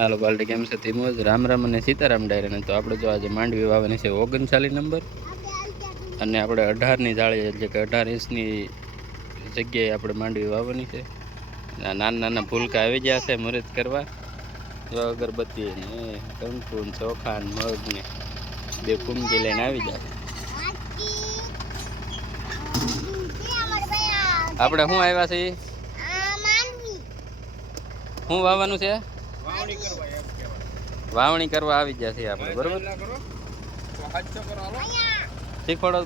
હાલો બાલટી કેમ છે? ધીમો રામ રામ અને સીતારામ ડાયરાને. તો આપણે જો આજે માંડવી વાવવાની છે ઓગણચાલીસ નંબર. અને આપણે અઢારની જાળી એટલે કે અઢાર ઇંચની જગ્યાએ આપણે માંડવી વાવવાની છે. નાના નાના ભૂલકા આવી ગયા છે મુહૂર્ત કરવા. જો અગરબત્તી ને કંકુ ચોખા મગ ને બે ફૂમકી લઈને આવી જાય આપણે શું આવ્યા છે શું વાવવાનું છે? વાવણી કરવા એમ કહેવાય. વાવણી કરવા આવી ગયા છે આપણે બરોબર? શીખવાડો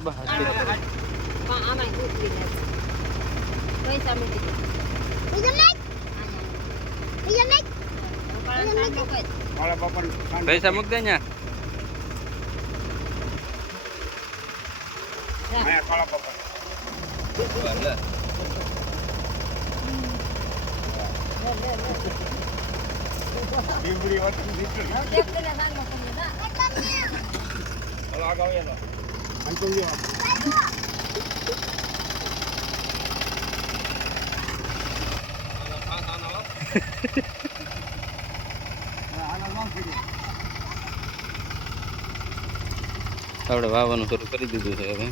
પૈસા મૂક દે. ને Yeah, yeah, ખાંડ લીમડી વટન દીકરી હાલો આગળ આવીએ તો અંકલ લ્યો આપણે વાવવાનું શરૂ કરી દીધું છે હવે.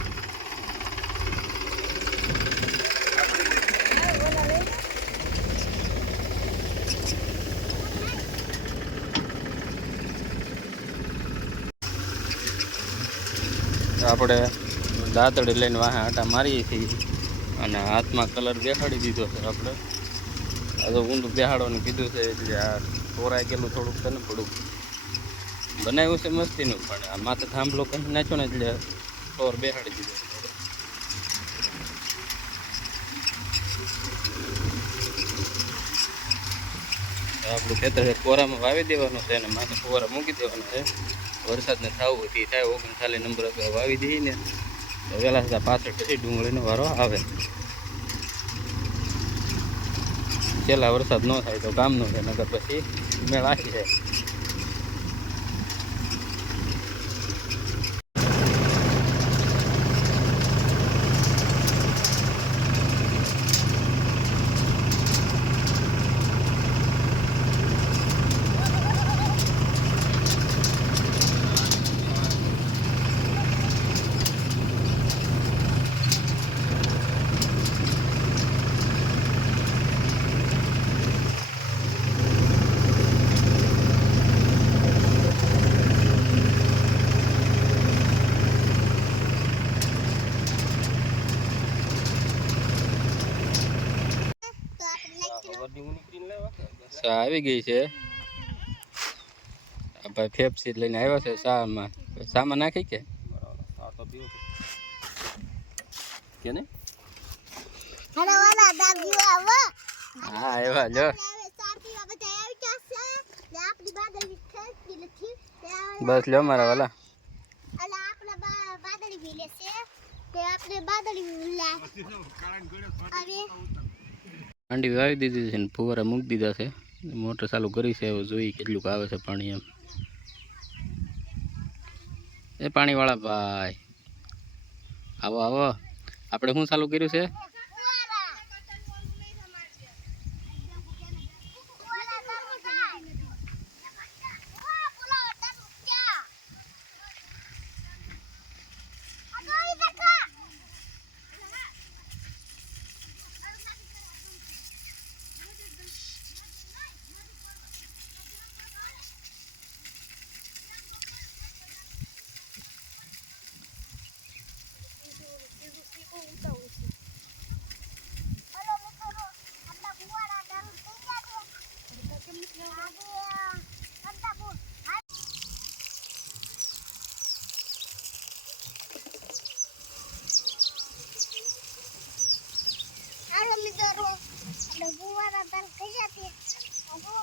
આપણે દાંતડી લઈને વાહે આટા મારીએ છીએ અને હાથમાં કલર બેસાડી દીધો છે આપણે. આ તો ઊંડું બેહાડવાનું કીધું છે, એટલે આ ચોરાઈ ગયેલું થોડુંક છે ને થોડુંક. બનાવ્યું છે મસ્તીનું, પણ આ માથે થાંભલો કહી નાખ્યો ને એટલે ફ્લોર બેહાડી દીધો આપણું ખેતર છે, કોરામાં વાવી દેવાનું છે અને માથે ફુવારા મૂકી દેવાના છે. વરસાદને થવું તે થાય, ઓગણચાલીસ નંબર વાવી દઈએ ને. તો વહેલા થતા પાછળ પછી ડુંગળીનો વારો આવે. છેલ્લા વરસાદ ન થાય તો કામ ન થાય નગર પછી મેળ આખી જાય. ચા આવી ગઈ છે? આ ભાઈ ફેફસી લઈને આવ્યો છે શામાં. શામાં નાખી કે? કે ને હા આવ્યા જો બસ લ્યો મારા વાલા. માંડી વાવી દીધી છે ને ફુવારા મૂકી દીધા છે. મોટર ચાલુ કરી છે, હવે જોઈએ કેટલું આવે છે પાણી એમ. એ પાણીવાળા ભાઈ. આવો આવો. આપણે શું ચાલુ કર્યું છે?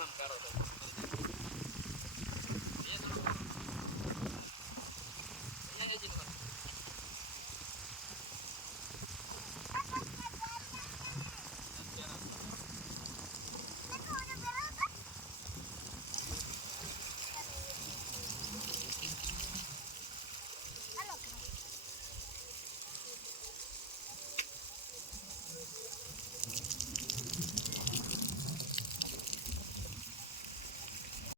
વાહન કારો તો